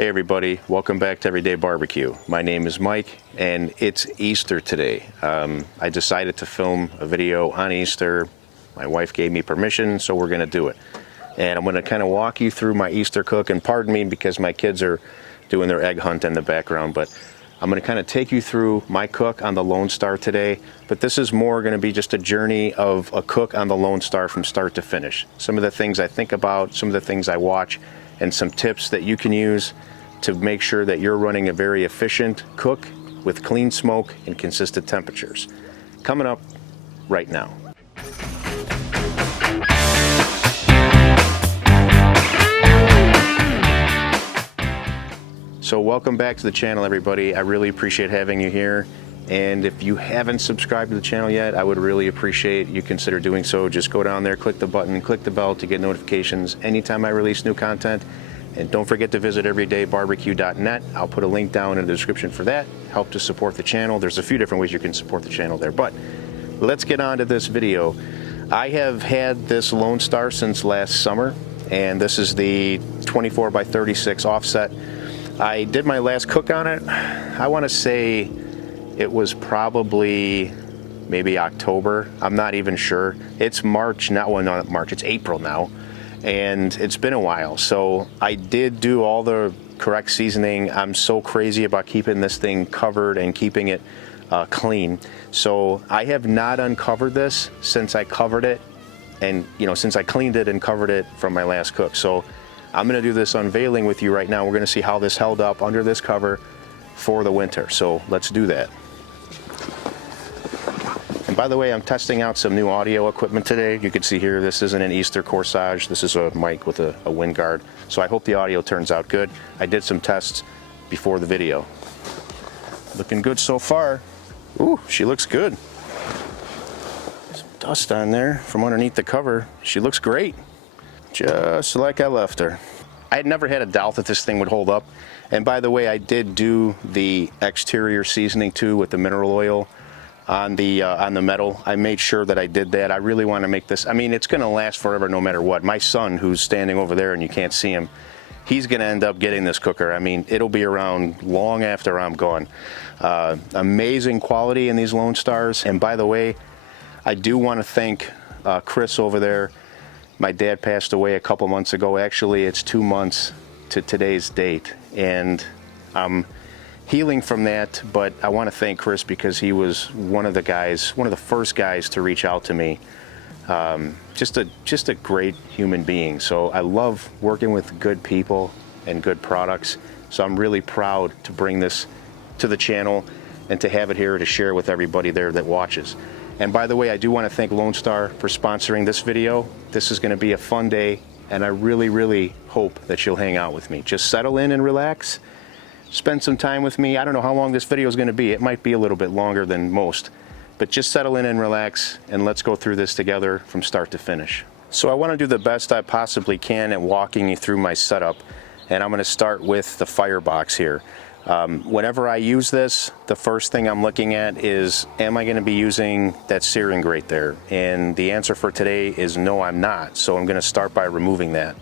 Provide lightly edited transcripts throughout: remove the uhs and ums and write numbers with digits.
Hey everybody, welcome back to Everyday Barbecue. My name is Mike and it's Easter today. I decided to film a video on Easter. My wife gave me permission, so we're gonna do it. And I'm gonna kind of walk you through my Easter cook, and pardon me because my kids are doing their egg hunt in the background, but I'm gonna kind of take you through my cook on the Lone Star today. But this is more gonna be just a journey of a cook on the Lone Star from start to finish. Some of the things I think about, some of the things I watch, and some tips that you can use to make sure that you're running a very efficient cook with clean smoke and consistent temperatures. Coming up right now. So welcome back to the channel, everybody. I really appreciate having you here. And if you haven't subscribed to the channel yet, I would really appreciate you consider doing so. Just go down there, click the button, click the bell to get notifications anytime I release new content. And don't forget to visit everydaybarbecue.net. I'll put a link down in the description for that. Help to support the channel. There's a few different ways you can support the channel there, but let's get on to this video. I have had this Lone Star since last summer, and this is the 24 by 36 offset. I did my last cook on it. I want to say it was probably maybe October. I'm not even sure. It's March now. Well, not March, it's April now. And it's been a while, so I did do all the correct seasoning. I'm so crazy about keeping this thing covered and keeping it clean. So I have not uncovered this since I covered it, and since I cleaned it and covered it from my last cook. So I'm gonna do this unveiling with you right now. We're gonna see how this held up under this cover for the winter. So let's do that. And by the way, I'm testing out some new audio equipment today. You can see here, this isn't an Easter corsage. This is a mic with a wind guard. So I hope the audio turns out good. I did some tests before the video. Looking good so far. Ooh, she looks good. Some dust on there from underneath the cover. She looks great, just like I left her. I had never had a doubt that this thing would hold up. And by the way, I did do the exterior seasoning too with the mineral oil on the metal. I made sure that I did that. I really want to make this, I mean, it's going to last forever no matter what. My son, who's standing over there and you can't see him, he's going to end up getting this cooker. I mean, it'll be around long after I'm gone. Amazing quality in these Lone Stars. And by the way, I do want to thank Chris over there. My dad passed away a couple months ago. Actually, it's 2 months to today's date, and I'm healing from that. But I want to thank Chris because he was one of the first guys to reach out to me. Just a great human being. So I love working with good people and good products. So I'm really proud to bring this to the channel and to have it here to share with everybody there that watches. And by the way, I do want to thank Lone Star for sponsoring this video. This is going to be a fun day, and I really, really hope that you'll hang out with me. Just settle in and relax. Spend some time with me. I don't know how long this video is going to be. It might be a little bit longer than most, but just settle in and relax, and let's go through this together from start to finish. So I want to do the best I possibly can at walking you through my setup, and I'm going to start with the firebox here. Whenever I use this, the first thing I'm looking at is, am I going to be using that searing grate there? And the answer for today is no, I'm not. So I'm going to start by removing that.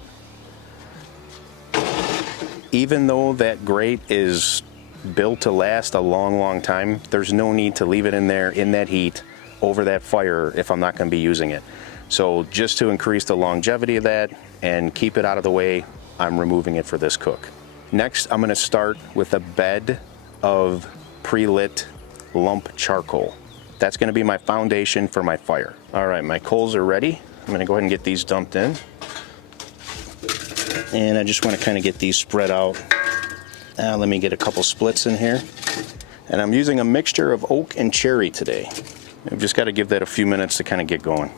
Even though that grate is built to last a long, long time, there's no need to leave it in there in that heat over that fire if I'm not going to be using it. So just to increase the longevity of that and keep it out of the way, I'm removing it for this cook. Next, I'm going to start with a bed of pre-lit lump charcoal. That's going to be my foundation for my fire. All right, my coals are ready. I'm going to go ahead and get these dumped in. And I just want to kind of get these spread out. Let me get a couple splits in here. And I'm using a mixture of oak and cherry today. I've just got to give that a few minutes to kind of get going.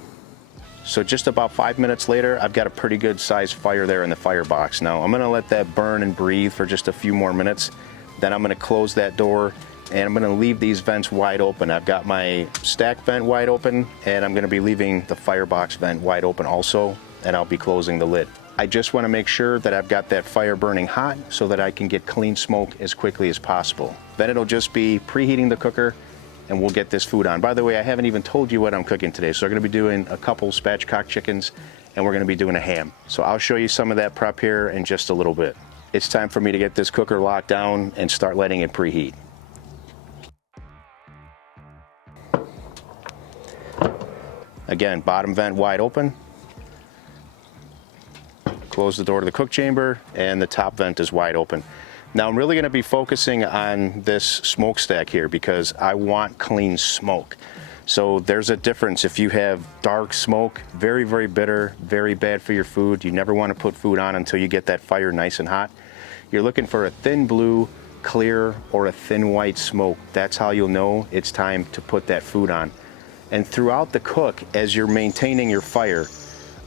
So just about 5 minutes later, I've got a pretty good sized fire there in the firebox. Now I'm going to let that burn and breathe for just a few more minutes. Then I'm going to close that door, and I'm going to leave these vents wide open. I've got my stack vent wide open, and I'm going to be leaving the firebox vent wide open also, and I'll be closing the lid. I just want to make sure that I've got that fire burning hot so that I can get clean smoke as quickly as possible. Then it'll just be preheating the cooker, and we'll get this food on. By the way, I haven't even told you what I'm cooking today. So we're going to be doing a couple spatchcock chickens, and we're going to be doing a ham. So I'll show you some of that prep here in just a little bit. it's time for me to get this cooker locked down and start letting it preheat. Again, bottom vent wide open. Close the door to the cook chamber, and the top vent is wide open. Now I'm really going to be focusing on this smokestack here because I want clean smoke. So there's a difference. If you have dark smoke, very, very bitter, very bad for your food. You never want to put food on until you get that fire nice and hot. You're looking for a thin blue, clear, or a thin white smoke. That's how you'll know it's time to put that food on. And throughout the cook, as you're maintaining your fire,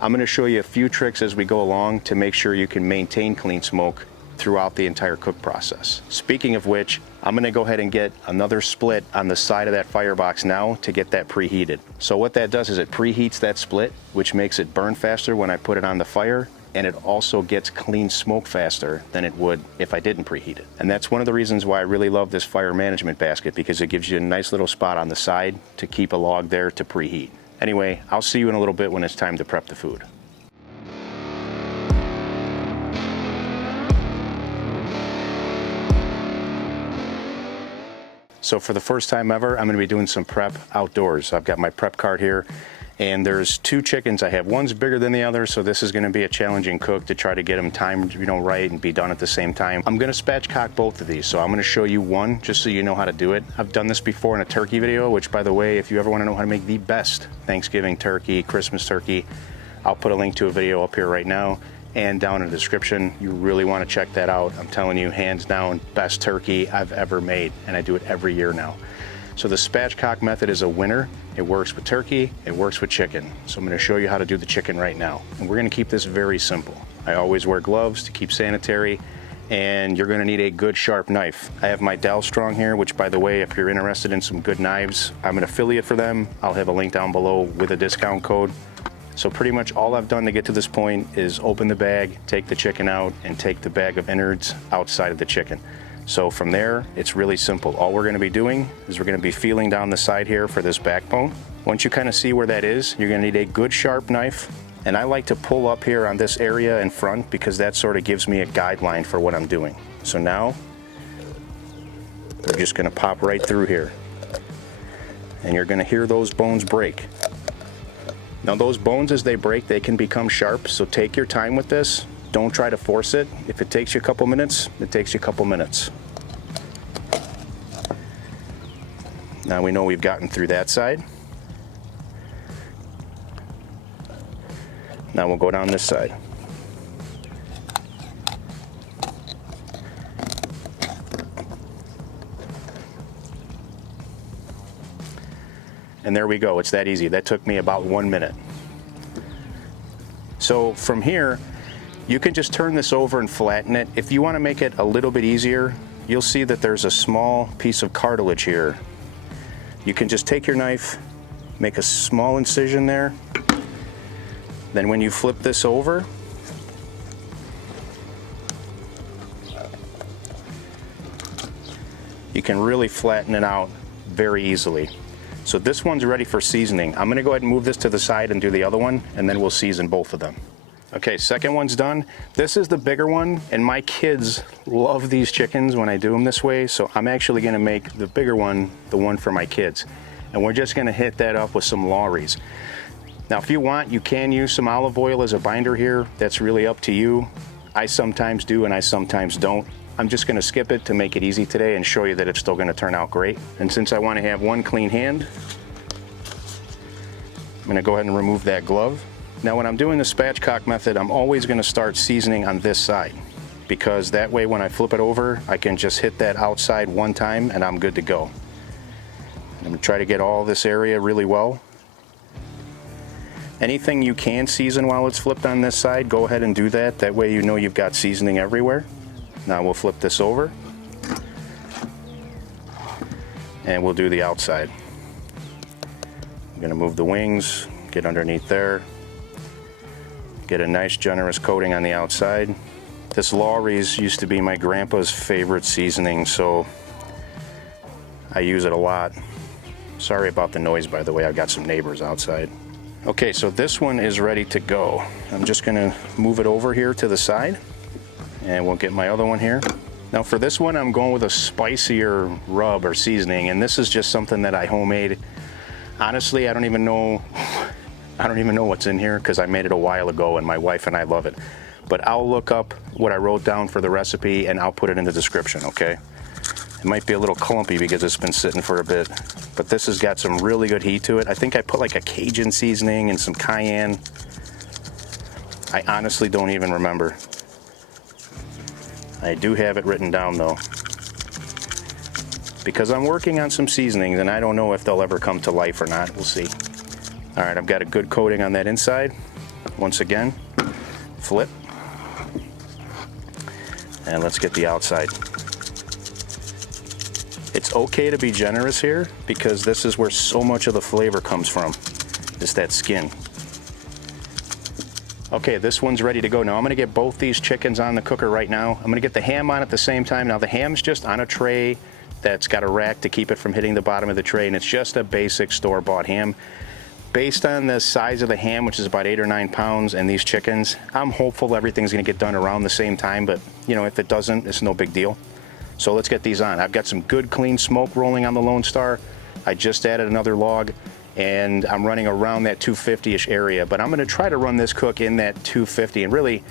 I'm going to show you a few tricks as we go along to make sure you can maintain clean smoke throughout the entire cook process. Speaking of which, I'm going to go ahead and get another split on the side of that firebox now to get that preheated. So what that does is it preheats that split, which makes it burn faster when I put it on the fire, and it also gets clean smoke faster than it would if I didn't preheat it. And that's one of the reasons why I really love this fire management basket, because it gives you a nice little spot on the side to keep a log there to preheat. Anyway, I'll see you in a little bit when it's time to prep the food. So for the first time ever, I'm going to be doing some prep outdoors. I've got my prep cart here, and there's 2 chickens I have. One's bigger than the other, so this is going to be a challenging cook to try to get them timed, right, and be done at the same time. I'm going to spatchcock both of these, so I'm going to show you one just so you know how to do it. I've done this before in a turkey video, which, by the way, if you ever want to know how to make the best Thanksgiving turkey, Christmas turkey, I'll put a link to a video up here right now and down in the description. You really want to check that out. I'm telling you, hands down, best turkey I've ever made, and I do it every year now. So the spatchcock method is a winner. It works with turkey, it works with chicken. So I'm going to show you how to do the chicken right now. And we're going to keep this very simple. I always wear gloves to keep sanitary, and you're going to need a good sharp knife. I have my Dell Strong here, which, by the way, if you're interested in some good knives, I'm an affiliate for them. I'll have a link down below with a discount code. So pretty much all I've done to get to this point is open the bag, take the chicken out, and take the bag of innards outside of the chicken. So from there, it's really simple. All we're going to be doing is we're going to be feeling down the side here for this backbone. Once you kind of see where that is, you're going to need a good sharp knife. And I like to pull up here on this area in front because that sort of gives me a guideline for what I'm doing. So now, we're just going to pop right through here. And you're going to hear those bones break. Now those bones, as they break, they can become sharp, so take your time with this. Don't try to force it. If it takes you a couple minutes, it takes you a couple minutes. Now we know we've gotten through that side. Now we'll go down this side. And there we go, it's that easy. That took me about 1 minute. So from here, you can just turn this over and flatten it. If you want to make it a little bit easier, you'll see that there's a small piece of cartilage here. You can just take your knife, make a small incision there. Then when you flip this over, you can really flatten it out very easily. So this one's ready for seasoning. I'm gonna go ahead and move this to the side and do the other one, and then we'll season both of them. Okay, second one's done. This is the bigger one, and my kids love these chickens when I do them this way, so I'm actually gonna make the bigger one the one for my kids. And we're just gonna hit that up with some Lawry's. Now, if you want, you can use some olive oil as a binder here. That's really up to you. I sometimes do and I sometimes don't. I'm just going to skip it to make it easy today and show you that it's still going to turn out great. And since I want to have one clean hand, I'm going to go ahead and remove that glove. Now when I'm doing the spatchcock method, I'm always going to start seasoning on this side, because that way when I flip it over, I can just hit that outside one time and I'm good to go. I'm going to try to get all this area really well. Anything you can season while it's flipped on this side, go ahead and do that. That way you know you've got seasoning everywhere. Now we'll flip this over and we'll do the outside. I'm going to move the wings, get underneath there, get a nice generous coating on the outside. This Lawry's used to be my grandpa's favorite seasoning, so I use it a lot. Sorry about the noise, by the way, I've got some neighbors outside. Okay, so this one is ready to go. I'm just going to move it over here to the side. And we'll get my other one here. Now for this one, I'm going with a spicier rub or seasoning, and this is just something that I homemade. Honestly, I don't even know what's in here because I made it a while ago and my wife and I love it. But I'll look up what I wrote down for the recipe and I'll put it in the description, okay? It might be a little clumpy because it's been sitting for a bit, but this has got some really good heat to it. I think I put like a Cajun seasoning and some cayenne. I honestly don't even remember. I do have it written down though, because I'm working on some seasonings and I don't know if they'll ever come to life or not. We'll see. All right, I've got a good coating on that inside. Once again, flip. And let's get the outside. It's okay to be generous here because this is where so much of the flavor comes from, is that skin. Okay, this one's ready to go. Now I'm gonna get both these chickens on the cooker right now. I'm gonna get the ham on at the same time. Now the ham's just on a tray that's got a rack to keep it from hitting the bottom of the tray, and it's just a basic store-bought ham. Based on the size of the ham, which is about 8 or 9 pounds, and these chickens, I'm hopeful everything's gonna get done around the same time, but you know, if it doesn't, it's no big deal. So let's get these on. I've got some good clean smoke rolling on the Lone Star. I just added another log and I'm running around that 250-ish area, but I'm gonna try to run this cook in that 250. And really,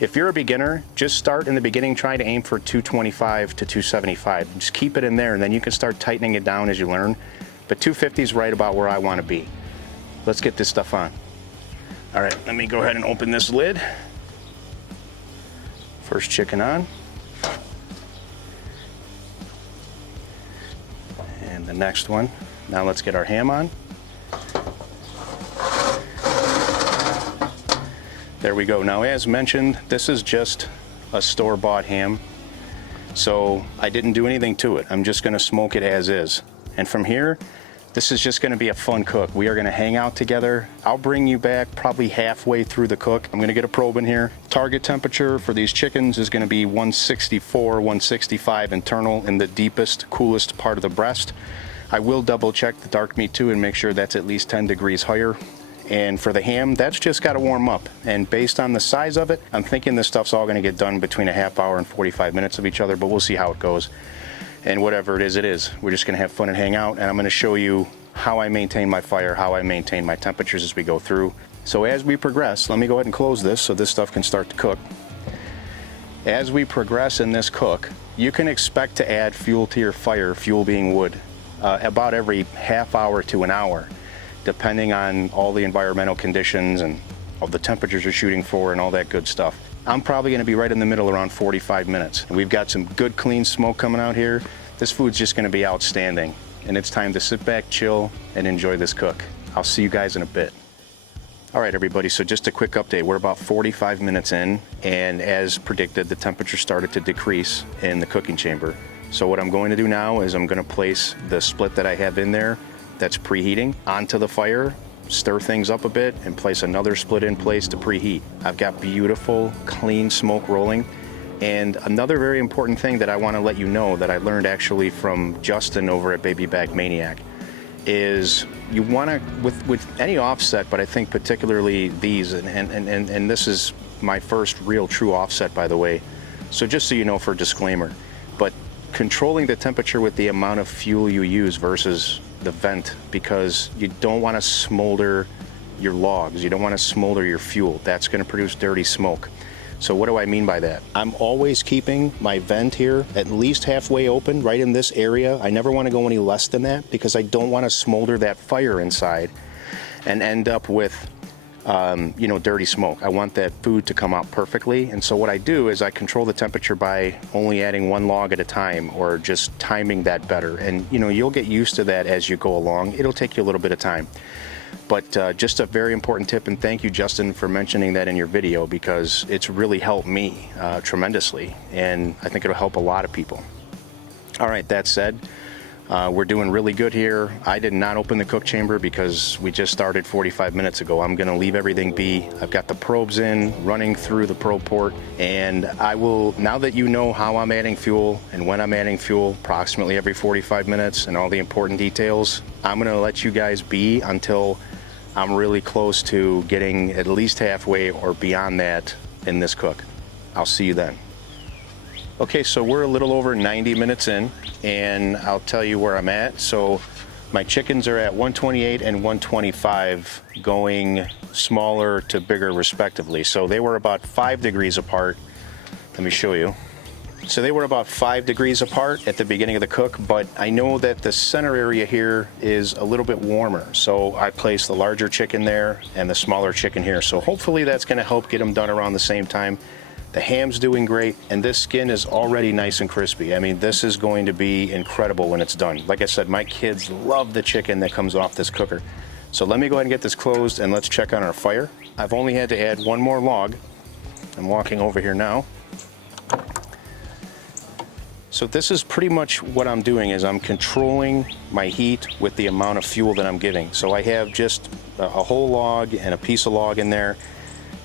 if you're a beginner, just start in the beginning, try to aim for 225 to 275. Just keep it in there and then you can start tightening it down as you learn. But 250 is right about where I wanna be. Let's get this stuff on. All right, let me go ahead and open this lid. First chicken on. And the next one. Now let's get our ham on. There we go. Now, as mentioned, this is just a store-bought ham. So I didn't do anything to it. I'm just gonna smoke it as is. And from here, this is just gonna be a fun cook. We are gonna hang out together. I'll bring you back probably halfway through the cook. I'm gonna get a probe in here. Target temperature for these chickens is gonna be 164, 165 internal in the deepest, coolest part of the breast. I will double check the dark meat too and make sure that's at least 10 degrees higher. And for the ham, that's just gotta warm up. And based on the size of it, I'm thinking this stuff's all gonna get done between a half hour and 45 minutes of each other, but we'll see how it goes. And whatever it is. We're just gonna have fun and hang out, and I'm gonna show you how I maintain my fire, how I maintain my temperatures as we go through. So as we progress, let me go ahead and close this so this stuff can start to cook. As we progress in this cook, you can expect to add fuel to your fire, fuel being wood, about every half hour to an hour, depending on all the environmental conditions and all the temperatures you're shooting for and all that good stuff. I'm probably gonna be right in the middle around 45 minutes. And we've got some good clean smoke coming out here. This food's just gonna be outstanding. And it's time to sit back, chill, and enjoy this cook. I'll see you guys in a bit. All right, everybody, so just a quick update. We're about 45 minutes in, and as predicted, the temperature started to decrease in the cooking chamber. So what I'm going to do now is I'm gonna place the split that I have in there that's preheating onto the fire, stir things up a bit, and place another split in place to preheat. I've got beautiful, clean smoke rolling. And another very important thing that I want to let you know that I learned actually from Justin over at Baby Back Maniac is you want to, with any offset, but I think particularly these, and this is my first real true offset, by the way. So just so you know, for disclaimer, but controlling the temperature with the amount of fuel you use versus the vent, because you don't want to smolder your logs. You don't want to smolder your fuel. That's going to produce dirty smoke. So what do I mean by that? I'm always keeping my vent here at least halfway open, right in this area. I never want to go any less than that because I don't want to smolder that fire inside and end up with dirty smoke. I want that food to come out perfectly. And so what I do is I control the temperature by only adding one log at a time, or just timing that better. And you'll get used to that as you go along. It'll take you a little bit of time. But just a very important tip, and thank you, Justin, for mentioning that in your video, because it's really helped me tremendously, and I think it'll help a lot of people. All right, that said, we're doing really good here. I did not open the cook chamber because we just started 45 minutes ago. I'm gonna leave everything be. I've got the probes in, running through the probe port, and I will, now that you know how I'm adding fuel and when I'm adding fuel, approximately every 45 minutes, and all the important details, I'm gonna let you guys be until I'm really close to getting at least halfway or beyond that in this cook. I'll see you then. Okay, so we're a little over 90 minutes in, and I'll tell you where I'm at. So my chickens are at 128 and 125, going smaller to bigger respectively. So they were about 5 degrees apart. Let me show you. So they were about 5 degrees apart at the beginning of the cook, but I know that the center area here is a little bit warmer. So I placed the larger chicken there and the smaller chicken here. So hopefully that's gonna help get them done around the same time. The ham's doing great, and this skin is already nice and crispy. I mean, this is going to be incredible when it's done. Like I said, my kids love the chicken that comes off this cooker. So let me go ahead and get this closed and let's check on our fire. I've only had to add one more log. I'm walking over here now. So this is pretty much what I'm doing, is I'm controlling my heat with the amount of fuel that I'm giving. So I have just a whole log and a piece of log in there.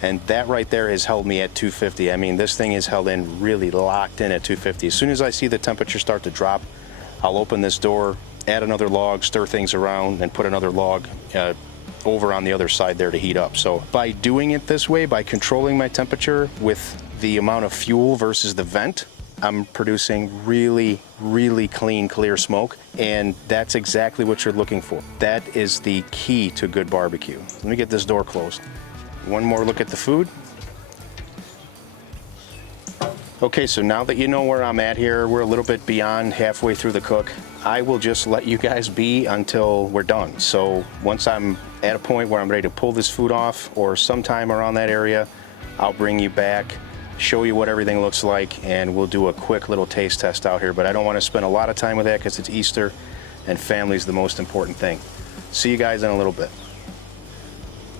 And that right there has held me at 250. I mean, this thing is held in, really locked in at 250. As soon as I see the temperature start to drop, I'll open this door, add another log, stir things around, and put another log over on the other side there to heat up. So by doing it this way, by controlling my temperature with the amount of fuel versus the vent, I'm producing really, really clean, clear smoke. And that's exactly what you're looking for. That is the key to good barbecue. Let me get this door closed. One more look at the food. Okay, so now that you know where I'm at here, we're a little bit beyond halfway through the cook. I will just let you guys be until we're done. So once I'm at a point where I'm ready to pull this food off, or sometime around that area, I'll bring you back, show you what everything looks like, and we'll do a quick little taste test out here. But I don't want to spend a lot of time with that because it's Easter and family's the most important thing. See you guys in a little bit.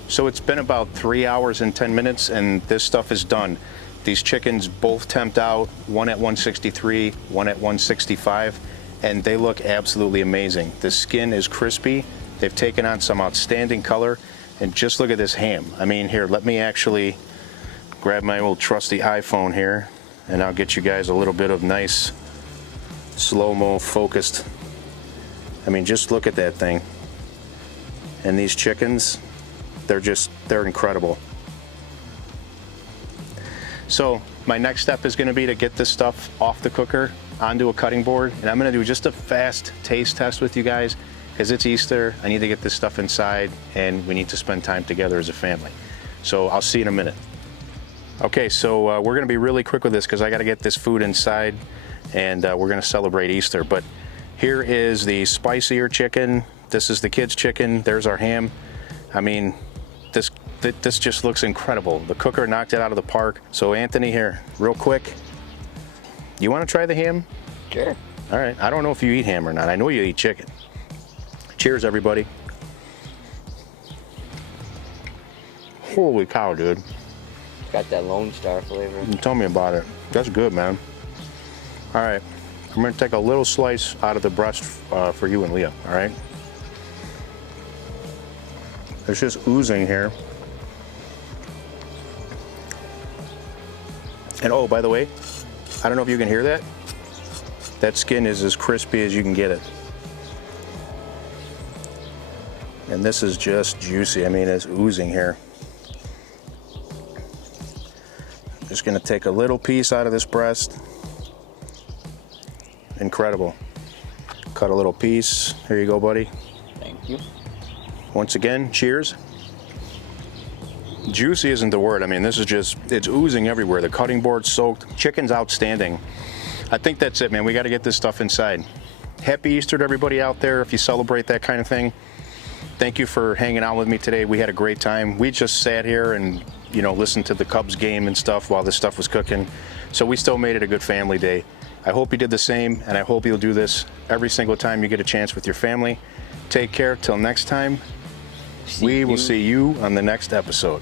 So it's been about 3 hours and 10 minutes and this stuff is done. These chickens both temped out, one at 163, one at 165, and they look absolutely amazing. The skin is crispy. They've taken on some outstanding color, and just look at this ham. I mean, here, let me actually grab my old trusty iPhone here, and I'll get you guys a little bit of nice slow-mo focused. I mean, just look at that thing. And these chickens, they're incredible. So my next step is going to be to get this stuff off the cooker onto a cutting board, and I'm going to do just a fast taste test with you guys because it's Easter. I need to get this stuff inside and we need to spend time together as a family. So I'll see you in a minute. Okay, so we're going to be really quick with this because I got to get this food inside, and we're going to celebrate Easter. But here is the spicier chicken. This is the kids' chicken. There's our ham. I mean, this just looks incredible. The cooker knocked it out of the park. So Anthony, here, real quick, you want to try the ham? Sure. All right, I don't know if you eat ham or not. I know you eat chicken. Cheers, everybody. Holy cow, dude. Got that Lone Star flavor. Tell me about it. That's good, man. All right, I'm gonna take a little slice out of the breast for you and Leah, all right? It's just oozing here. And oh, by the way, I don't know if you can hear that. That skin is as crispy as you can get it. And this is just juicy. I mean, it's oozing here. Just gonna take a little piece out of this breast. Incredible. Cut a little piece. Here you go, buddy. Thank you. Once again, cheers. Juicy isn't the word. I mean, this is just, it's oozing everywhere. The cutting board's soaked. Chicken's outstanding. I think that's it, man. We got to get this stuff inside. Happy Easter to everybody out there if you celebrate that kind of thing. Thank you for hanging out with me today. We had a great time. We just sat here and, you know, listened to the Cubs game and stuff while this stuff was cooking. So we still made it a good family day. I hope you did the same, and I hope you'll do this every single time you get a chance with your family. Take care. Till next time. We will see you on the next episode.